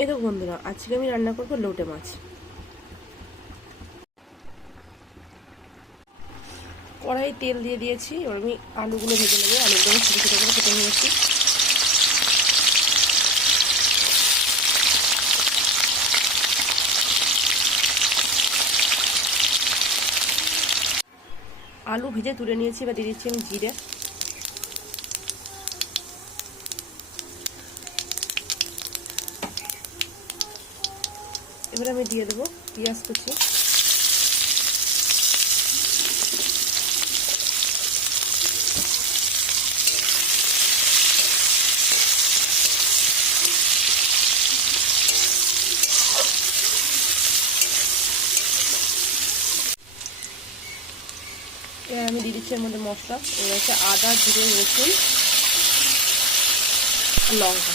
এই দেখো বন্ধুরা, আজকে আমি রান্না করবো লোটে মাছ। কড়াই তেল দিয়ে দিয়েছি, এবার আমি আলুগুলো ভেজে নেবো। আলুগুলো আমি ছোটো ছোটো করে কেটে নিয়েছি। আলু ভেজে তুলে নিয়েছি, এবার দিয়ে দিচ্ছি আমি জিরে। এবার আমি দিয়ে দেবো পেঁয়াজ কুচি। এবার আমি দিয়ে দিচ্ছি এর মধ্যে মশলা। এবার হচ্ছে আদা, জিরে, রসুন, লঙ্কা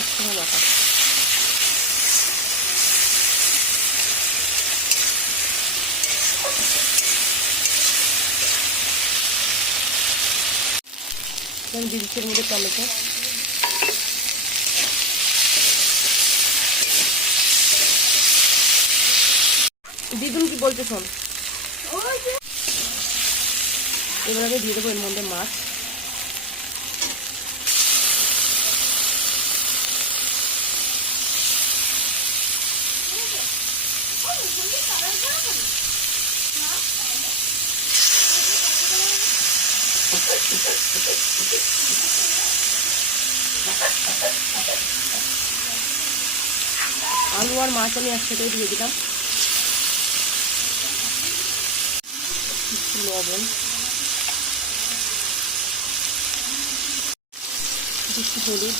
একসঙ্গে বাটা। আমি দিয়ে দিচ্ছি এর মধ্যে টমেটো। দিদুন কি বলতে শোন। এবার আমি দিয়ে দেবো এর মধ্যে মাছ। আলু আর মাছ আমি একসাথে দিয়ে দিলাম। লবণ দিচ্ছি, হলুদ,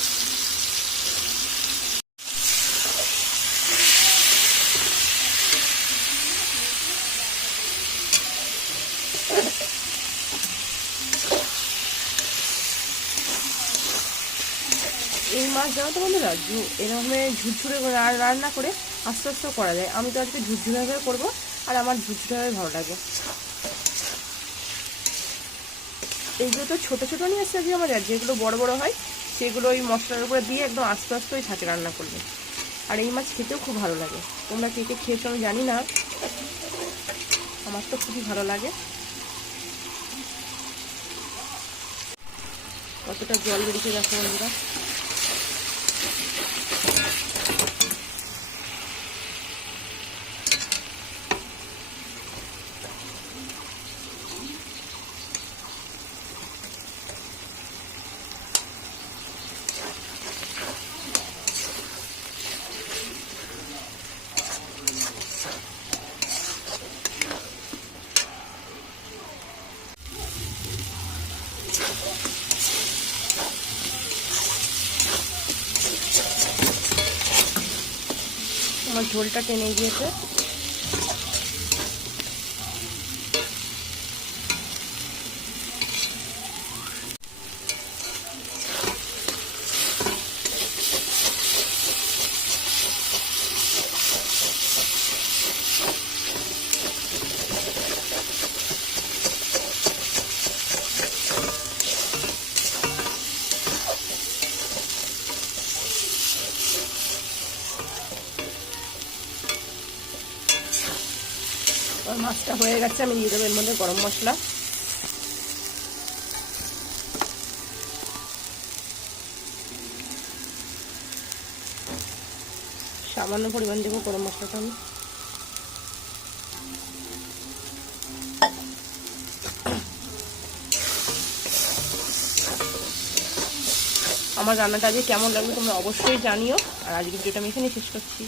এই মাছ জানো তো বন্ধুরা, এরকম ঝুরঝুরে রান্না করে আস্তে আস্তে করা যায়। আমি তো আজকে ঝুরঝুরে করবো, আর আমার ঝুরঝুরে ভালো লাগে। এইগুলো তো ছোটো ছোটো নিয়ে আসছে আজকে আমার, যেগুলো বড় বড় হয় সেগুলো ওই মশলার উপরে দিয়ে একদম আস্তে আস্তে ওই থাকে রান্না করবে। আর এই মাছ খেতেও খুব ভালো লাগে। তোমরা কে কে খেয়েছো আমি জানি না, আমার তো খুবই ভালো লাগে। কতটা জল বেরিয়েছে দেখো বন্ধুরা। আমার ঝোলটা টেনে গিয়েছে। মাছটা হয়ে গেছে, আমি দিয়ে দেবো এর মধ্যে গরম মশলা। সামান্য পরিমাণ দেবো গরম মশলাটা আমি। আমার রান্নাটা আজকে কেমন লাগলো তোমরা অবশ্যই জানিও। আর আজকে ভিডিওটা আমি এখানে শেষ করছি।